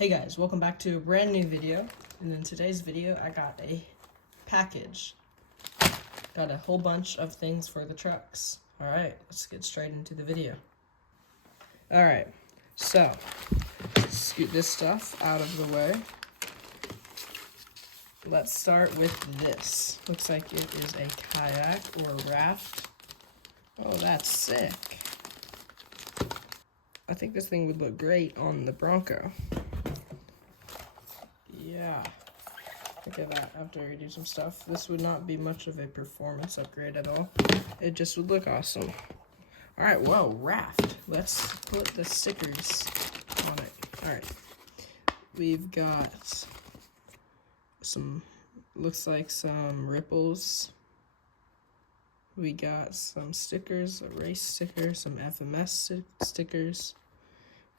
Hey guys, welcome back to a brand new video. And in today's video, I got a package. Got a whole bunch of things for the trucks. Alright, let's get straight into the video. Alright, so, scoot this stuff out of the way. Let's start with this. Looks like it is a kayak or a raft. Oh, that's sick. I think this thing would look great on the Bronco. Yeah, look at that. After I do some stuff, this would not be much of a performance upgrade at all. It just would look awesome. Alright, well, raft. Let's put the stickers on it. Alright, we've got some, looks like some ripples. We got some stickers, a race sticker, some FMS stickers.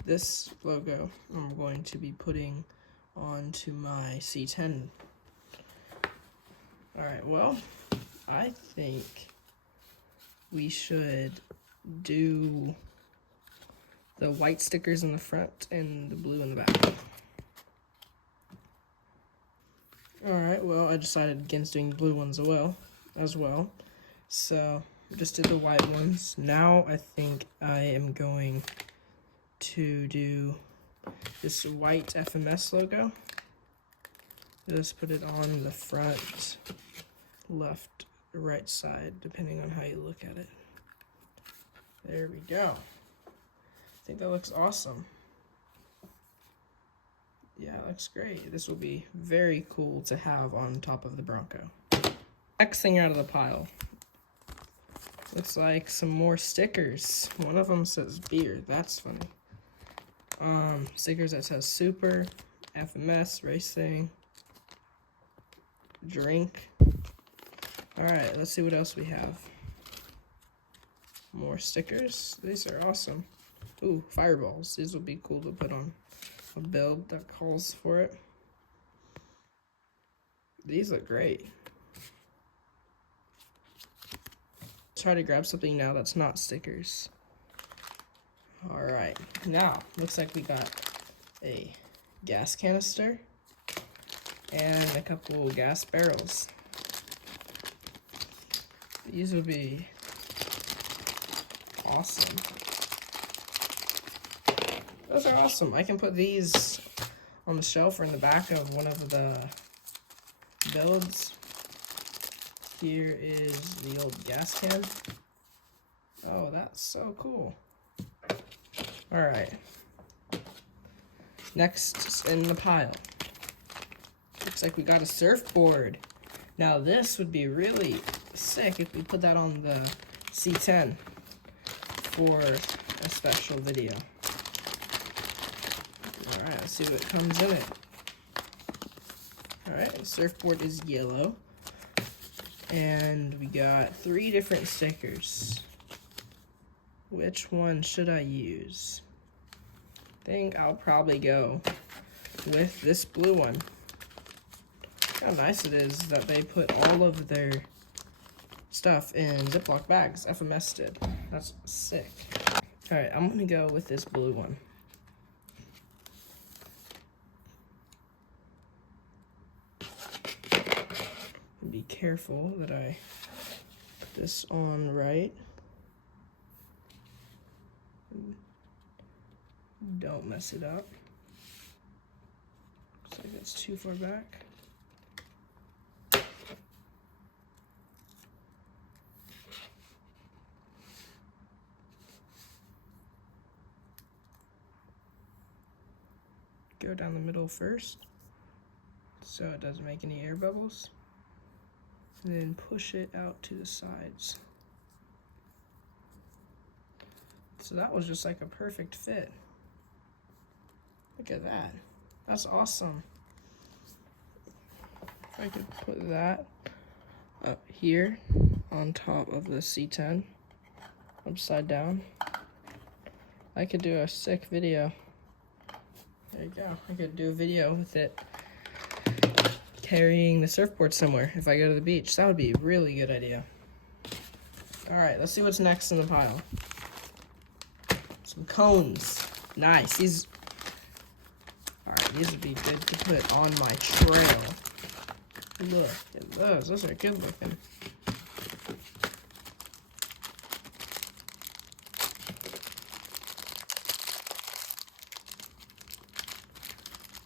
This logo I'm going to be putting onto my C10. Alright, well, I think we should do the white stickers in the front and the blue in the back. Alright, well, I decided against doing the blue ones as well. So, just did the white ones. Now, I think I am going to do this white FMS logo. Just put it on the front, left, right side, depending on how you look at it. There we go. I think that looks awesome. Yeah, it looks great. This will be very cool to have on top of the Bronco. Next thing out of the pile. Looks like some more stickers. One of them says beer. That's funny. Stickers that says super, FMS, racing, drink. Alright, let's see what else we have. More stickers. These are awesome. Ooh, fireballs. These will be cool to put on a build that calls for it. These look great. Try to grab something now that's not stickers. Alright, now looks like we got a gas canister and a couple gas barrels. These would be awesome. Those are awesome. I can put these on the shelf or in the back of one of the builds. Here is the old gas can. Oh, that's so cool. Alright. Next in the pile. Looks like we got a surfboard. Now this would be really sick if we put that on the C10 for a special video. Alright, let's see what comes in it. Alright, the surfboard is yellow. And we got 3 different stickers. Which one should I use? I think I'll probably go with this blue one. How nice it is that they put all of their stuff in Ziploc bags. FMS did. That's sick. Alright, I'm gonna go with this blue one. Be careful that I put this on right. Don't mess it up. Looks like that's too far back. Go down the middle first, so it doesn't make any air bubbles. And then push it out to the sides. So that was just like a perfect fit. Look at that. That's awesome. If I could put that up here on top of the C10, upside down, I could do a sick video. There you go. I could do a video with it carrying the surfboard somewhere if I go to the beach. That would be a really good idea. Alright, let's see what's next in the pile. Some cones. Nice. These. Alright, these would be good to put on my trail. Look at those. Those are good looking.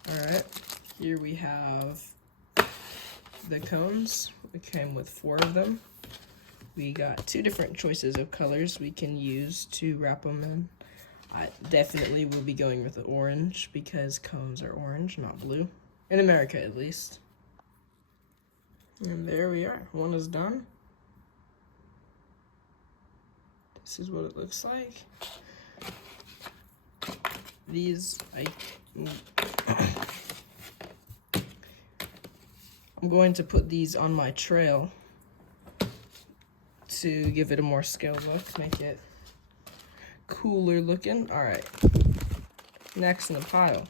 Alright, here we have the cones. We came with 4 of them. We got 2 different choices of colors we can use to wrap them in. I definitely will be going with the orange because cones are orange, not blue. In America, at least. And there we are. One is done. This is what it looks like. These, I'm going to put these on my trail to give it a more scaled look, make it cooler looking. Alright, next in the pile,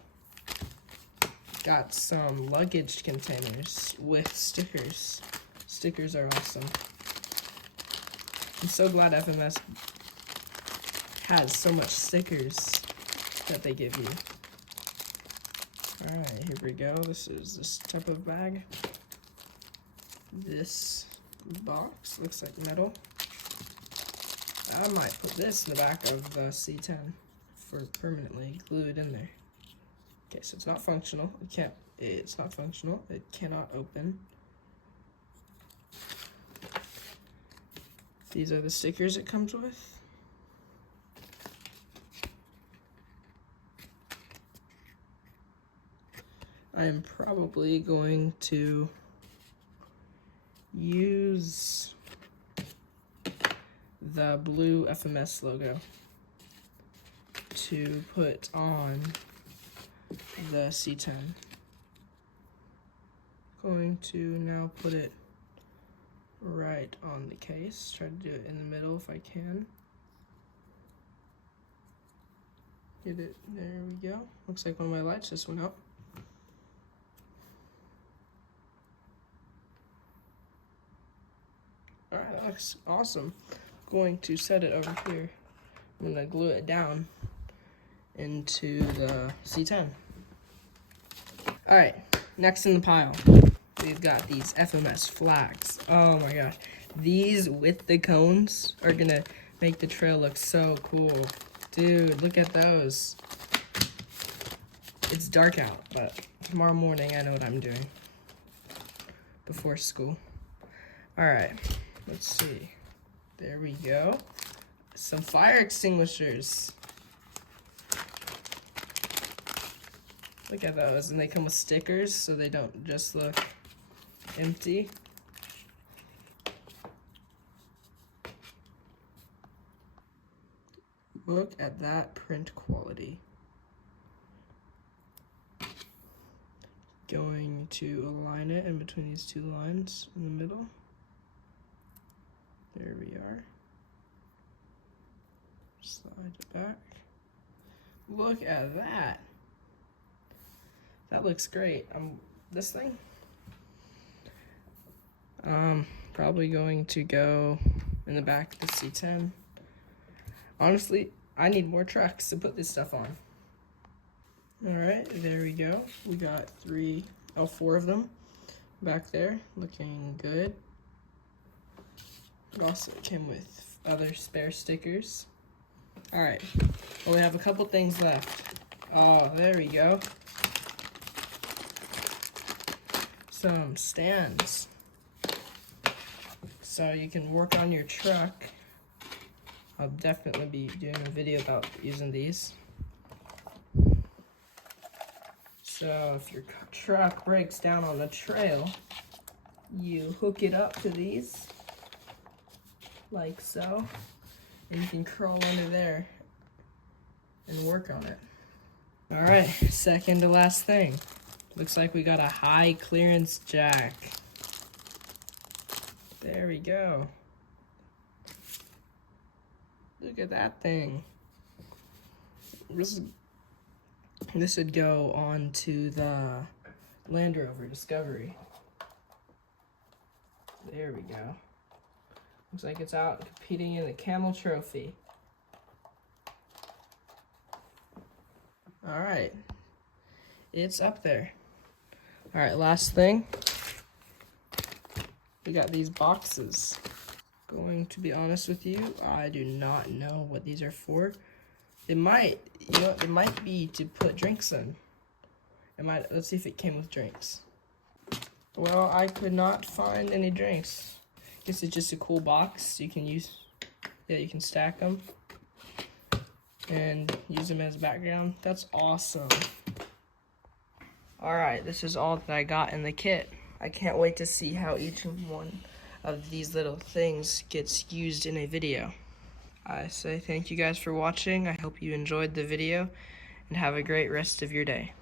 got some luggage containers with stickers. Stickers are awesome. I'm so glad FMS has so much stickers that they give you. Alright, here we go. This is this type of bag. This box looks like metal. I might put this in the back of the C10 for permanently glue it in there. Okay, so it's not functional. It's not functional. It cannot open. These are the stickers it comes with. I am probably going to use the blue FMS logo to put on the C10. Going to now put it right on the case. Try to do it in the middle if I can. Get it, there we go. Looks like one of my lights just went out. Alright, that looks awesome. Going to set it over here. I'm going to glue it down into the C10. Alright, next in the pile, we've got these FMS flags. Oh my gosh. These with the cones are going to make the trail look so cool. Dude, look at those. It's dark out, but tomorrow morning I know what I'm doing before school. Alright, let's see. There we go. Some fire extinguishers. Look at those, and they come with stickers so they don't just look empty. Look at that print quality. Going to align it in between these 2 lines in the middle. There we are. Slide it back. Look at that. That looks great. This thing, probably going to go in the back of the C10. Honestly, I need more trucks to put this stuff on. Alright, there we go. We got 4 of them back there, looking good. It also came with other spare stickers. Alright, well, we have a couple things left. Oh, there we go. Some stands. So you can work on your truck. I'll definitely be doing a video about using these. So if your truck breaks down on the trail, you hook it up to these, like so, and you can crawl under there and work on it. Alright, second to last thing. Looks like we got a high clearance jack. There we go. Look at that thing. This would go on to the Land Rover Discovery. There we go. Looks like it's out competing in the Camel Trophy. Alright. it's up there. All right, last thing. We got these boxes. Going to be honest with you, I do not know what these are for. They might, it might be to put drinks in. Let's see if it came with drinks. Well, I could not find any drinks. Guess it's just a cool box. You can use, you can stack them and use them as background. That's awesome. All right, this is all that I got in the kit. I can't wait to see how each one of these little things gets used in a video. I say thank you guys for watching. I hope you enjoyed the video and have a great rest of your day.